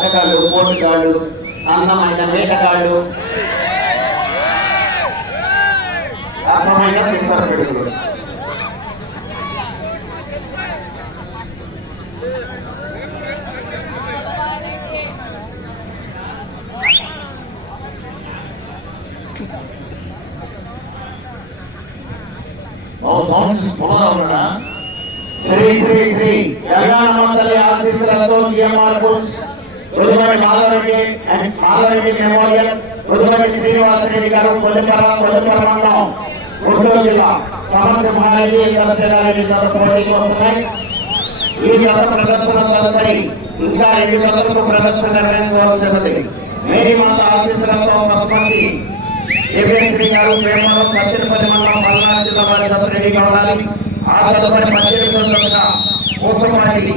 ఆటగాళ్ళు పోటీగాళ్ళు అందమైన వేటగాళ్ళు అందమైన చిత్రపటులు శ్రీ శ్రీ శ్రీ. తెలంగాణ మండలి ఆశీస్సులతో జిఎంఆర్ కోసం ఉదుమటి మాధవరెడ్డి అండ్ మాధవరెడ్డి మెమోరియల్ ఉదుమటి శ్రీనివాసరెడ్డి గారు పొలిపర పొలిపర మండలం గుంటూరు జిల్లా. సమరసింహారెడ్డి చంద్రశేఖరెడ్డి గారు పోటీకి వస్తున్నాయి. ఈ జత ప్రదర్శన తదుపరి ఇంకా రెండు జతలకు ప్రదర్శన నిర్వహించవలసి ఉంది మేరీ మాత ఆశీస్సులతో పదకొండి ఏపీఎస్సీ గారు ప్రేమలో సత్యపతి మండలం పల్నాడు జిల్లా వారి జత రెడీగా ఉండాలి. ఆ తదుపరి మధ్య కోసమాటి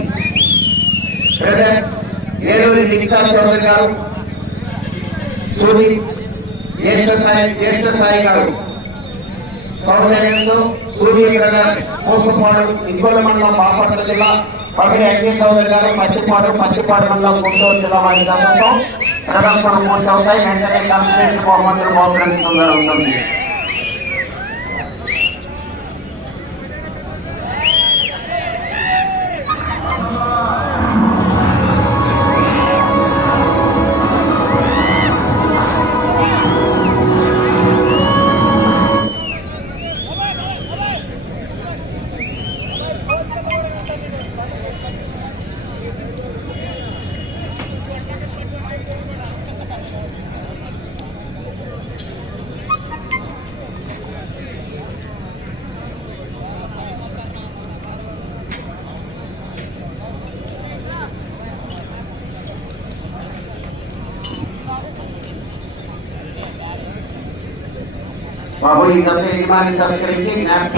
బ్రదర్స్ ఏలూరి నిఖితా చౌదరి గారు సూరి జ్యేష్ఠ సాయి జ్యేష్ఠ గారు సౌందర్యంతో సూర్య ఇంకోల మండలం బాపట్ల జిల్లా పగడి అజయ్ చౌదరి గారు పచ్చిపాడు పచ్చిపాడు మండలం గుంటూరు జిల్లా వారి గతంతో ప్రదర్శన పూర్తవుతాయి వెంటనే కంప్లీట్ బహుమతులు బహుకరించడం జరుగుతుంది ఈ దశ యజమాని సత్కరించి జ్ఞాపక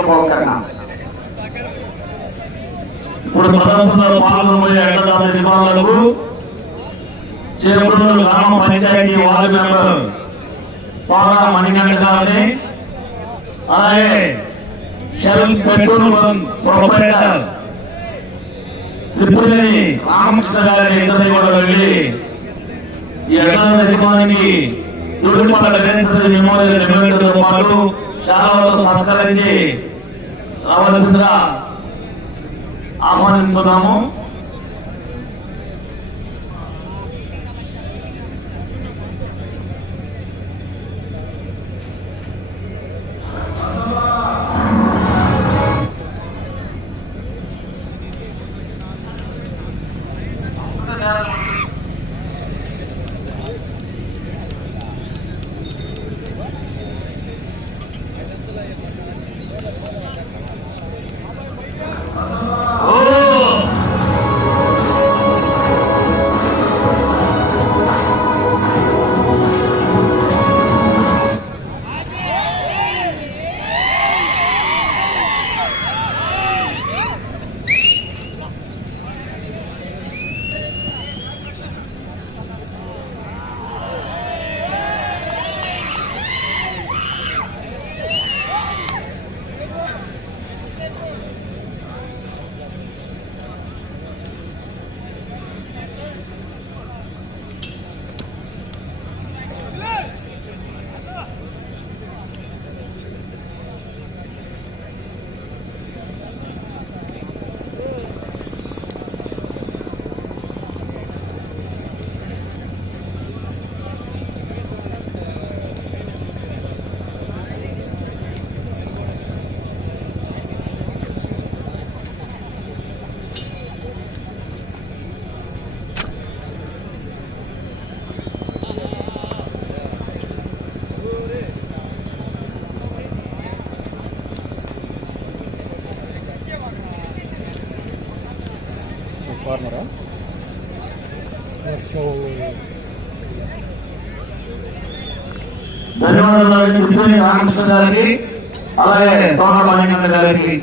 ఇప్పుడు ప్రదర్శనలో పాల్గొనబోయే ఎండదాత యజమానులకు చేపూరు గ్రామ పంచాయతీ వార్డు మెంబర్ పాగా మణికంఠ గారిని అలాగే Shell petrol bunk proprietor Tripureni Ramakrishna గారి ఇద్దరిని కూడా వెళ్ళి ఈ యజమానికి తుడిపల్ల వెంకటేశ్వర మెమోరియల్ నిబంధనలతో పాటు చాలా సహకరించి రావాల్సిన ఆహ్వానిస్తున్నాము వర్షం ధన్యవాదాలు అలాగే గారికి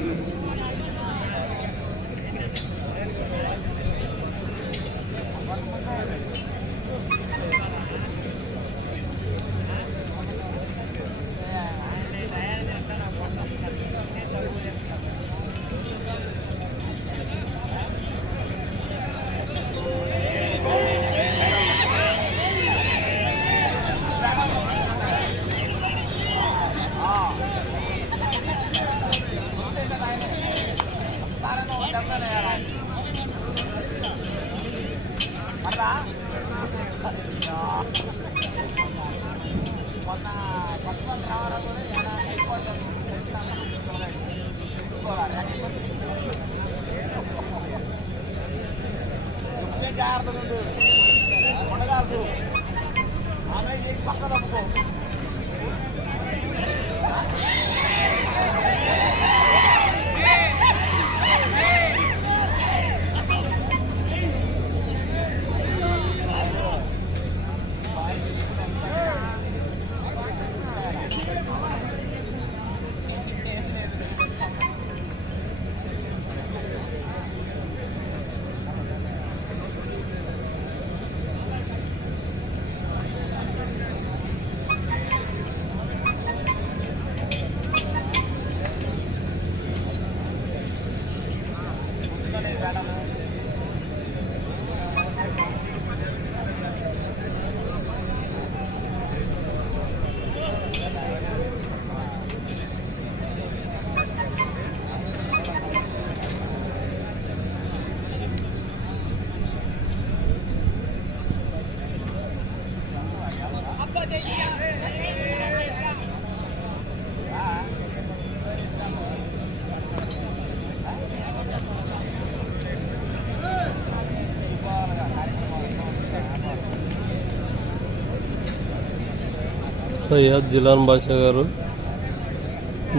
సయ్యాద్ జిలాన్ బాషా గారు.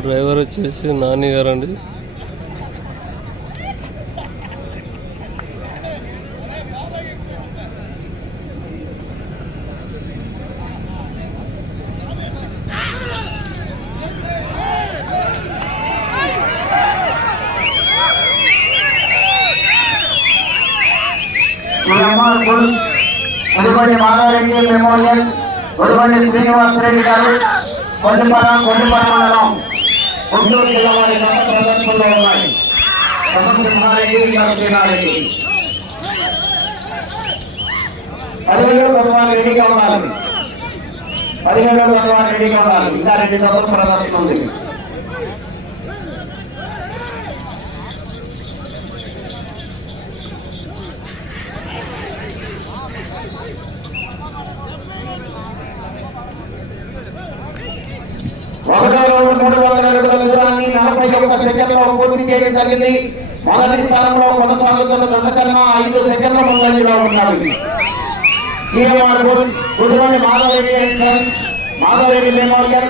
డ్రైవర్ వచ్చేసి నాని గారు అండి ఉదుబండి మాధవరెడ్డి మెమోరియల్ ఉదుబండి శ్రీనివాసరెడ్డి గారు కొండపడ కొండపడ మండలం గుంటూరు జిల్లా వారి గత ఉన్నాయి. సమసింహారెడ్డి నరసింహారెడ్డి పదిహేడు భగవాన్ రెడ్డిగా ఉండాలి పదిహేడు భగవాన్ రెడ్డిగా ఉండాలి ఇంకా రెండు జతలు ప్రదర్శన ఉంది. ఒకటో మూడు వందల అడుగుల దూరాన్ని నలభై ఒక్క సెకండ్లో పూర్తి చేయడం జరిగింది మొదటి స్థానంలో కొనసాగుతున్న దశకన్నా ఐదు సెకండ్ల ముందంజలో ఉన్నాడు గుడివాడి మాధవరెడ్డి అండ్ మాధవరెడ్డి మెమోరియల్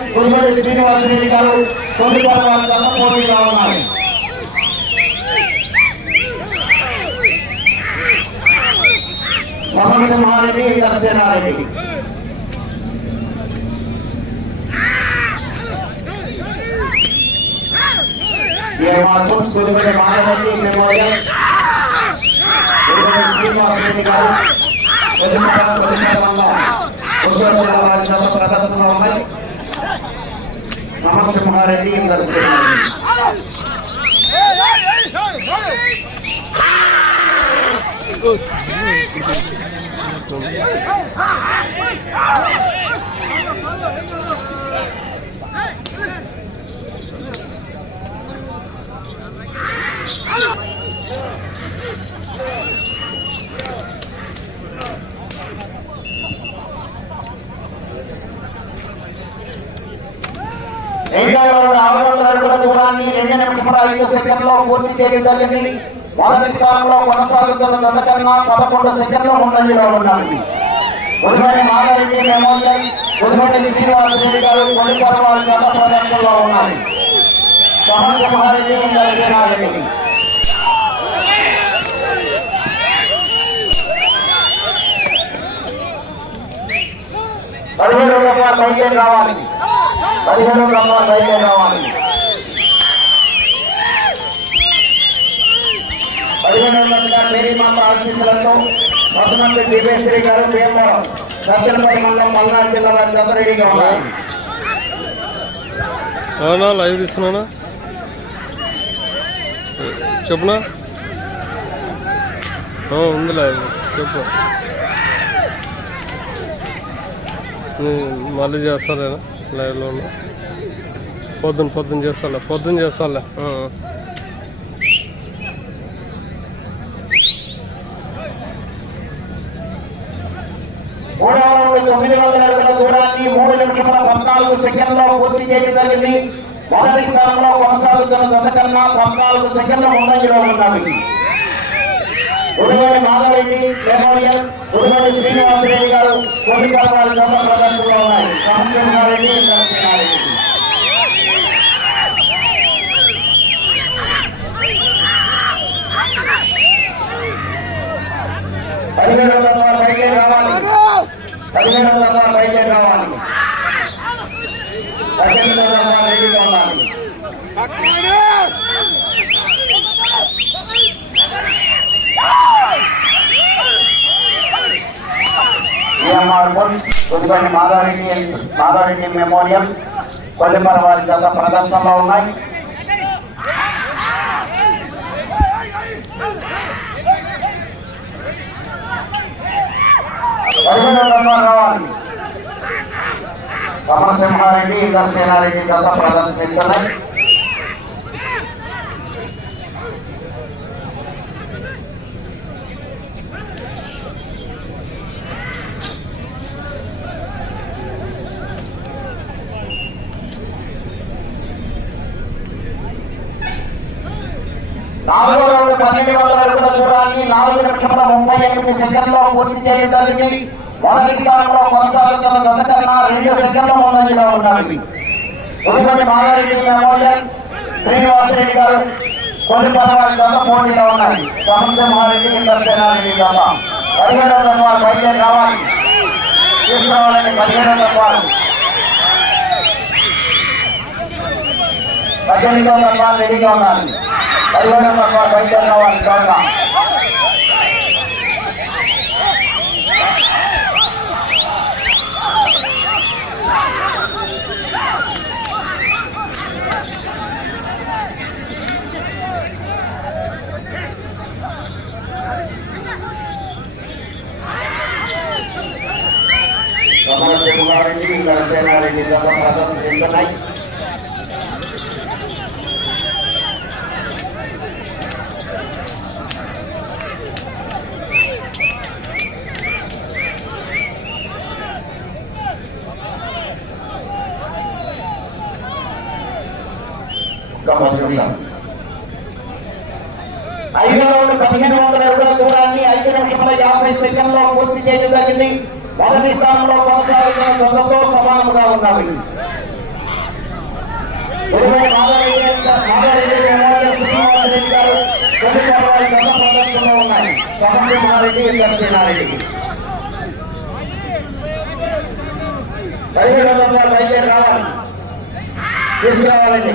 శ్రీనివాసరెడ్డి గారు వాళ్ళ దశ పోటీగా ఉన్నారు మహారెడ్డి ये मासूम गुरु के मान होती मेमोरियल गुरु के स्कीम ऑफ़ निकालो उसमें पता पता मांगा उसमें चला आज नमः प्रातः तो समाज नमः तुम्हारे लिए अंदर से Thank you. పూర్తి చేయడం జరిగింది. మొదటి స్థానంలో కొనసాగుతున్న దశకన్నా పదకొండు సెకండ్ల ముందంజలో ఉన్నాయి మాధవరెడ్డి మెమోరియల్ శ్రీనివాసరెడ్డి గారు గత ప్రదర్శనలో ఉన్నారు సహజమారెడ్డి నరసింహారెడ్డి పదిహేడు రూపాయలు బయలుదేరి రావాలి పదిహేను రూపాయలు బయలుదేరి రావాలి పదిహేను మందిగా మేరీ మాత ఆశీస్సులతో మొదటి దేవేశ్వరి గారు భీమవరం సత్యనపల్లి మండలం మల్నాడు జిల్లా వారి గత ఉన్నారు లైవ్ తీసుకున్నానా చెప్పునా? ఉందిలే చెప్పు. మళ్ళీ చేస్తాలేనా లైవ్లో ఉన్నా? పొద్దున పొద్దున చేస్తాలే పొద్దున చేస్తాలే. ఆ. తొమ్మిది వందల అడుగుల దూరాన్ని మూడు నిమిషాల పద్నాలుగు సెకండ్లో పూర్తి చేయడం జరిగింది. మొదటి స్థానంలో కొనసాగుతున్న జత కన్నా పద్నాలుగు సెకండ్ల ముందంజలో ఉన్నవి ఉడుగోడి మాధవరెడ్డి మెమోరియల్ ఉడుగోడి శ్రీనివాసరెడ్డి గారు కొన్ని పర్వాల జత ప్రదర్శనలో ఉన్నాయి. రామచంద్రారెడ్డి నరసింహారెడ్డి పదిహేడు వందల పైకే రావాలి. పదిహేడు వందల పైకే రావాలి పద్దెనిమిది వందల రెడీగా ఉండాలి ఈఎంఆర్ కోట్ కొద్దిపల్లి మాధవరెడ్డి మాధవరెడ్డి మెమోరియల్ కొల్లిపర వారి గత ప్రదర్శనలో ఉన్నాయి పదిహేడు వందల రావాలి సమరసింహారెడ్డి ఇంద్రసేనారెడ్డి గత ప్రదర్శిస్తున్నాయి నాలుగో రౌండ్ పన్నెండు వందల అడుగుల దూరాన్ని నాలుగు లక్షల ముప్పై ఎనిమిది సెకండ్లో పూర్తి చేయడం జరిగింది. మొదటి స్థానంలో కొనసాగుతున్న దశ కన్నా రెండు సెకండ్ల ముందంజలో ఉన్నవి ఉడుపటి మాధవరెడ్డి గారు కొన్ని పదవారి గత పోటీలో ఉన్నాయి రామసింహారెడ్డి ఇంద్రసేనారెడ్డి గత పదిహేడు వందల రూపాయలు బయలుదేరి రావాలి. తీసుకురావాలని పదిహేడు వందల పద్దెనిమిది వందల రూపాయలు రెడీగా ఉండాలి పదిహేడు వందల రూపాయలు బయలుదేరి రావాలి త్వరగా సమరసింహారెడ్డి ఇంద్రసేనారెడ్డి గత ప్రదర్శిస్తున్నాయి ఐదు రౌండ్ పదిహేను వందల అడుగుల దూరాన్ని ఐదు నిమిషముల యాభై సెకండ్లో పూర్తి చేయడం జరిగింది. మొదటి స్థానంలో కొనసాగుతున్న దశతో సమానముగా ఉన్నవి ఉన్నాయి. పదిహేడు వందల తీసుకురావాలండి.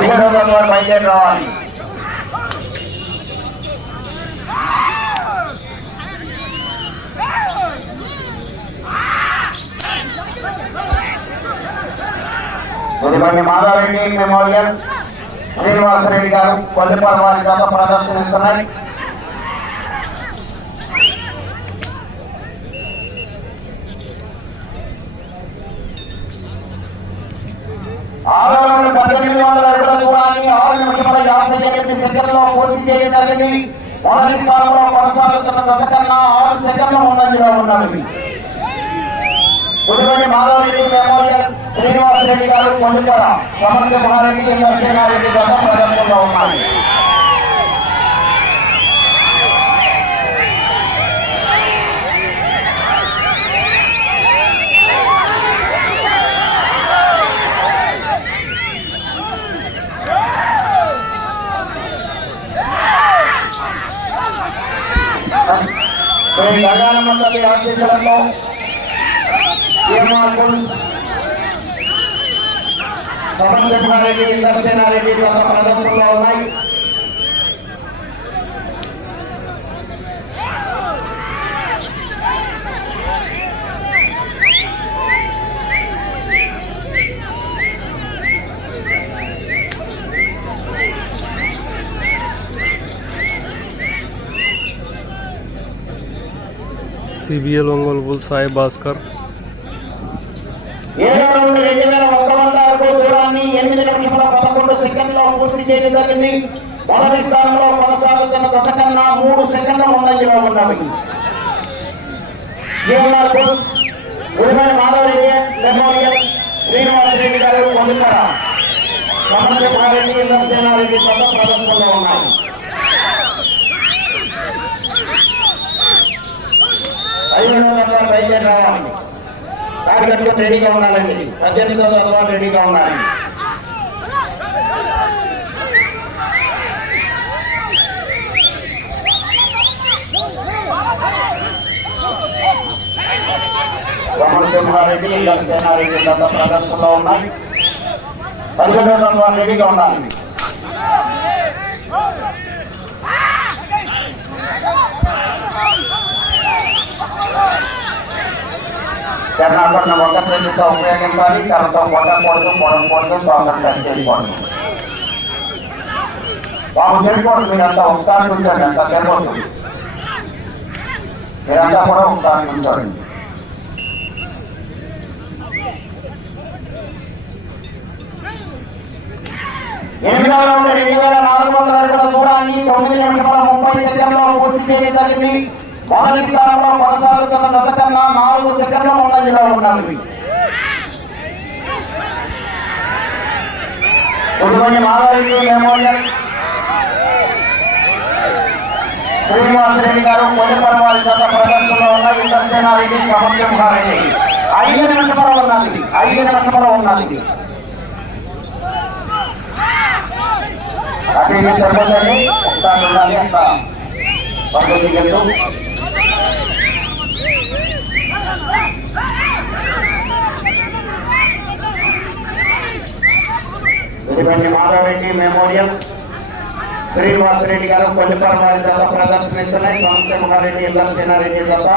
పదిహేడు వందల బయలుదేరి రావాలి. ముదిబండి మాధారెడ్డి మెమోరియల్ శ్రీనివాసరెడ్డి గారు కొల్లిపాడు వారి గత ప్రదర్శనిస్తున్నాయి ఆరు పద్దెనిమిది వందల అడుగుల దూరాన్ని ఆరు నిమిషముల యాభై ఎనిమిది సెకండ్లో పూర్తి చేయడం జరిగింది. మొదటి స్థానంలో కొనసాగుతున్న కన్నా ఆరు సెకండ్ల ముందంజలో ఉన్నవి గుడిపల్లి మాధవరెడ్డి మెమోరియల్ శ్రీనివాసరెడ్డి గారు మహారెడ్డి సమర్సింహారెడ్డి గత ప్రదర్శనలో ఉన్నాయి శ్రీ గంగానమ్మ తల్లి ఆశీస్సులతో ఈఎంఆర్ పోలీస్ సమర్సింహారెడ్డి నరసింహారెడ్డి గత ప్రదర్శనలో సిబిఎల్ ఒంగోలు బుల్ సాయి భాస్కర్. సెకండ్లో మొదటి స్థానంలో కొనసాగుతున్న కన్నా మూడు సెకండ్ల ముందంజలో ఉన్నవి. జీవనార్ బోస్ మాధవరెడ్డి మెమోరియల్ శ్రీనివాసరెడ్డి గారు పొందుతారా సమర్థమారెడ్డి సత్యనారెడ్డి ప్రదర్శనలో ఉన్నాయి. ఐదు వందల బయలుదేరి రావాలి టార్గెట్ రెడీగా ఉండాలండి. పద్దెనిమిది వందల తర్వాత రెడీగా ఉండాలండి రామసింహారెడ్డి లక్ష్మణారెడ్డి గత ప్రదర్శనలో ఉన్నాయి పదిహేడవ తర్వాత రెడీగా ఉండాలి. కర్ణాటక ఒక చేతితో ఉపయోగించాలి కర్రతో కొట్టకూడదు పొడకూడదు తోకలు టచ్ చేయకూడదు బాబు చేయకూడదు మీరంతా ఒకసారి కూర్చోండి అంతా సరిపోతుంది మీరంతా కూడా ఒకసారి కూర్చోండి. ఎనిమిదవ రౌండ్ ఎనిమిది వేల నాలుగు వందల అడుగుల దూరాన్ని తొమ్మిది నిమిషాల ముప్పై సెకండ్లో పూర్తి చేయడం జరిగింది మొదటి స్థానంలో కొనసాగుతున్న దశ కన్నా నాలుగు సెకండ్ల ముందంజలో ఉన్నది ఉడుమని మాధవరెడ్డి మెమోరియల్. శ్రీనివాసరెడ్డి గారు కొల్లిపల్లి వారి గత ప్రదర్శనలో ఉన్న ఇంద్రసేనారెడ్డి సమర్థంగారెడ్డి ఐదు నిమిషంలో ఉన్నది ఐదు నిమిషంలో ఉన్నది అటు ఇటు సరిపోతుంది ఒకసారి ఉండాలి. అంత పద్ధతి వెళ్తూ మాధవరెడ్డి మెమోరియల్ శ్రీనివాసరెడ్డి గారు కొల్లిపల్లి వారి దశ ప్రదర్శనిస్తున్నాయి. ఇళ్ళ సేనారెడ్డి దశ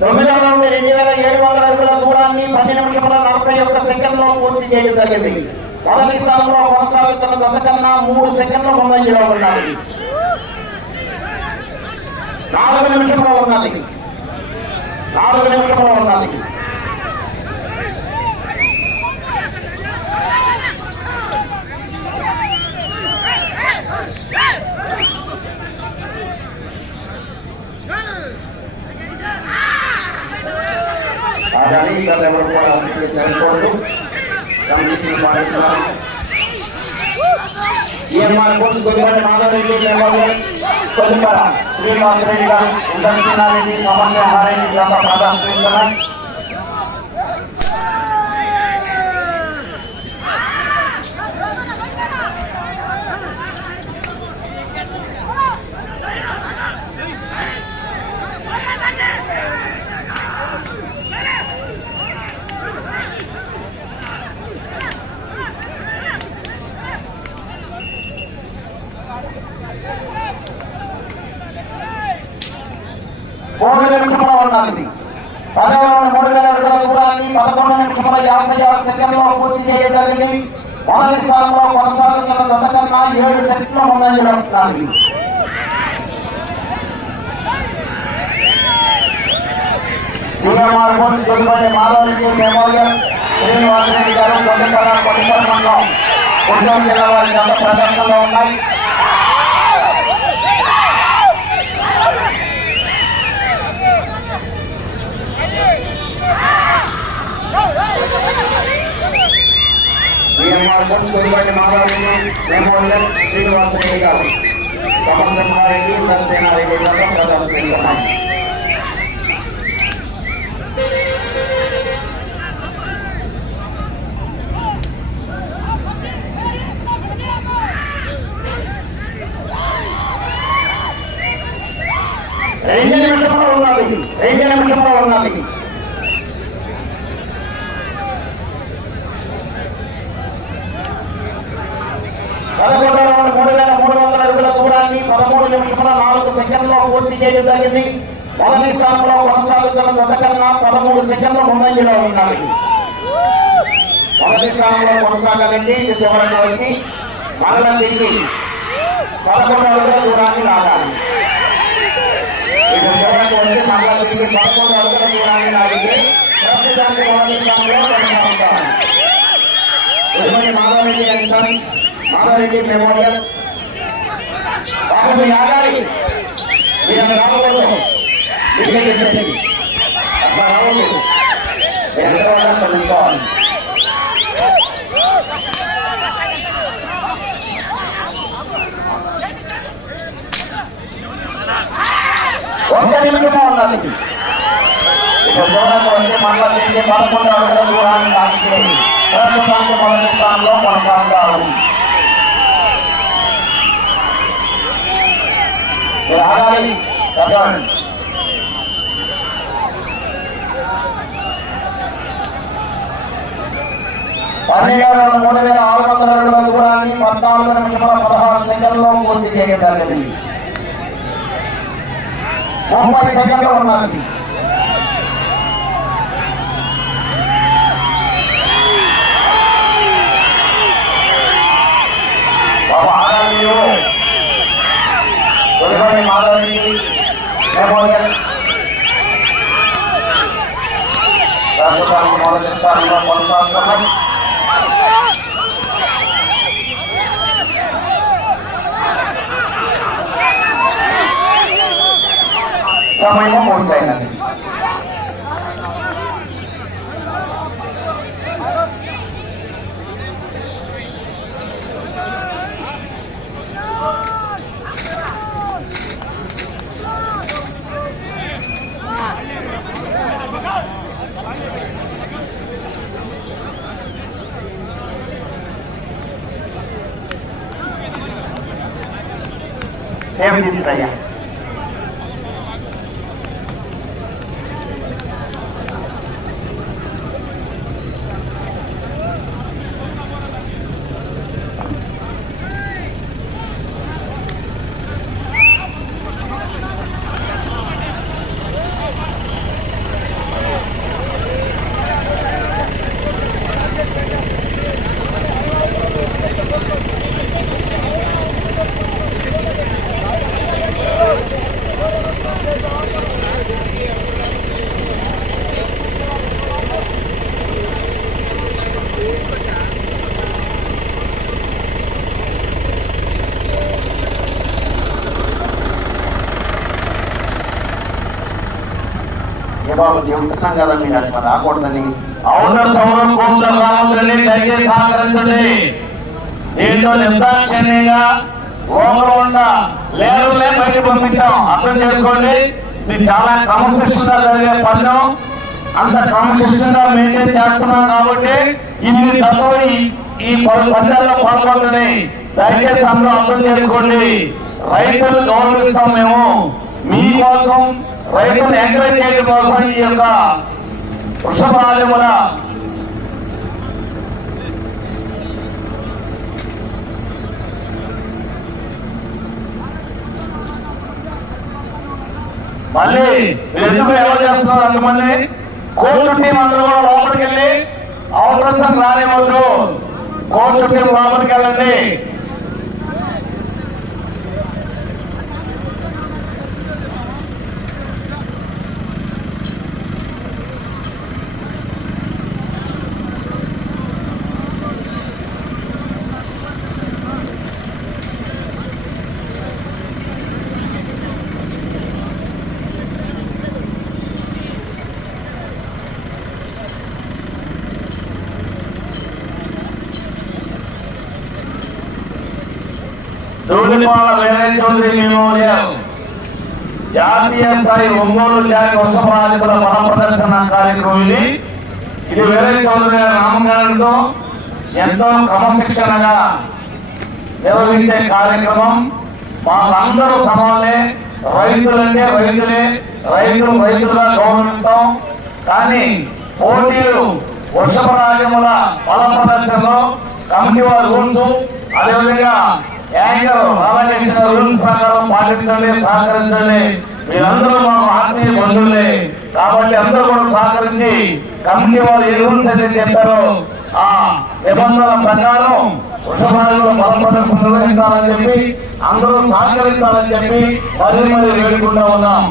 తొమ్మిదవ వందల రెండు వేల ఏడు వందల అడుగుల దూరాన్ని పది నిమిషముల నలభై ఒక్క సెకండ్లో పూర్తి చేయడం జరిగింది. మొదటి స్థానంలో కొనసాగుతున్న దశ కన్నా మూడు సెకండ్ల ముందంజలో ఉన్నది. నాలుగు నిమిషంలో ఉన్నది. నాలుగు నిమిషంలో ఉన్నది. కానీ ఇక్కడ ఎవరు కూడా అభివృద్ధి సరిపోదు కమిషన్ పాటిస్తున్నారు ఈఎంఆర్ కోర్టు గురివారి మాధవరెడ్డి నిర్మల్ కొద్దిపర శ్రీనివాసరెడ్డి గారు ఇంద్రకృష్ణారెడ్డి సమన్వయారెడ్డి గత ప్రదర్శిస్తున్నారు మూడు నిమిషంలో ఉన్నది పదవ రౌండ్ మూడు వేల అడుగుల దూరాన్ని పదకొండు నిమిషముల యాభై ఆరు సెకండ్లో పూర్తి చేయడం జరిగింది మొదటి స్థానంలో కొనసాగుతున్న దశ కన్నా ఏడు సెకండ్ల ముందంజలో ఉన్నది టీఎంఆర్ కోర్టు చెబుతున్న మాధవరెడ్డి మెమోరియల్ శ్రీనివాసరెడ్డి గారు కొద్దిపర కొద్దిపర మండలం ఉద్యోగ జిల్లా వారి గత ప్రదర్శనలో ఉన్నాయి ఈఎంఆర్ కోర్టు చెబుతున్న మాధవరెడ్డి మెమోరియల్ శ్రీనివాసరెడ్డి గారు సమర్థమారెడ్డి సత్యనారెడ్డి గత ప్రదర్శిస్తున్నాయి రెండు నిమిషంలో ఉన్నది రెండు నిమిషంలో ఉన్నది పదకొండు రౌండ్ మూడు వేల మూడు వందల అడుగుల దూరాన్ని పదమూడు నిమిషముల నాలుగు సెకండ్లో పూర్తి చేయడం జరిగింది. మొదటి స్థానంలో కొనసాగుతున్న దశ పదమూడు సెకండ్ల ముందంజలో ఉన్నది మొదటి స్థానంలో కొనసాగాలంటే ఇది చివరికి వచ్చి మరల తిరిగి పదకొండు అడుగుల దూరాన్ని లాగాలి. చివరికి వచ్చి మరల తిరిగి పదకొండు అడుగుల దూరాన్ని లాగితే ప్రస్తుతానికి మొదటి స్థానంలో కొనసాగుతాం ఇటువంటి మాధవరెడ్డి అంటారు మాధవరెడ్డి మెమోరియల్ బాబు యాగాలి మీరు రాకూడదు మీకే చెప్పేది అట్లా రావద్దు ఎంతో తెలుసుకోవాలి ఒక్క నిమిషం ఉన్నది ఇక దూరంగా వచ్చి మళ్ళా తిరిగి పదకొండు అడుగుల దూరాన్ని దాటితే ప్రస్తుతానికి మొదటి స్థానంలో కొనసాగుతారు మీరు ఆగాలి చదవండి పదిహేడు మూడు వేల ఆరు వందల అడుగుల దూరాన్ని పద్నాలుగు నిమిషాల పదహారు సెకండ్లో పూర్తి చేయగలిగింది ముప్పై సెకండ్లు ఉన్నది బాబు ఆగాలి మీరు తదుపరి మాధవి మెమోరియల్ ప్రస్తుతానికి మొదటి స్థానంలో కొనసాగుతున్నాయి సమయం పూర్తయినది ఏం తీసాయ్యా ఏ బాబు కదా మీరు అట్లా రాకూడదని సౌరం కోట్ల దయచేసి సహకరించండి దీంట్లో నిర్దాక్షిణ్యంగా ఓమలు లేరులే బయట పంపించాం అర్థం చేసుకోండి మీరు చాలా క్రమశిక్షణ జరిగే పనులు అంత క్రమశిక్షణగా మెయింటైన్ చేస్తున్నాం కాబట్టి ఇన్ని ఈ- ఈ ప- దయచేసి అందరూ అర్థం చేసుకోండి రైతులు గౌరవిస్తాం మేము. మీకోసం రైతులు ఎంకరేజ్ చేయడం కోసం ఈ యొక్క వృషభాలముల మళ్ళీ ఎందుకు ఎవరు చేస్తున్నారు అంతమంది కోర్టు టీం అందరూ కూడా లోపలికి వెళ్ళి అవసరం రానివ్వద్దు. కోర్టు టీం లోపలికి వెళ్ళండి. జాతీయ స్థాయి ఒంగోలు జాతి వంశపాధికుల బల ప్రదర్శన కార్యక్రమం ఇది. ఇది వినయ్ చౌదరి గారి నామగారితో ఎంతో క్రమశిక్షణగా నిర్వహించే కార్యక్రమం. మాకందరూ సమాలే రైతులంటే రైతులే. రైతులు రైతులుగా గౌరవిస్తాం. కానీ పోటీలు వృషభరాజముల బల ప్రదర్శనలో కమిటీ వారి రూల్స్ అదేవిధంగా యాంకర్ రామకృష్ణ రూల్స్ ప్రకారం పాటించండి సహకరించండి. మీరందరూ మాకు ఆత్మీయ బంధువులే. కాబట్టి అందరూ కూడా సహకరించి కమిటీ వాళ్ళు ఏ రూల్స్ అయితే చెప్పారో ఆ నిబంధనల ప్రకారం నిర్వహించాలని చెప్పి అందరూ సహకరించాలని చెప్పి మరీ మరీ వేడుకుంటా ఉన్నాం.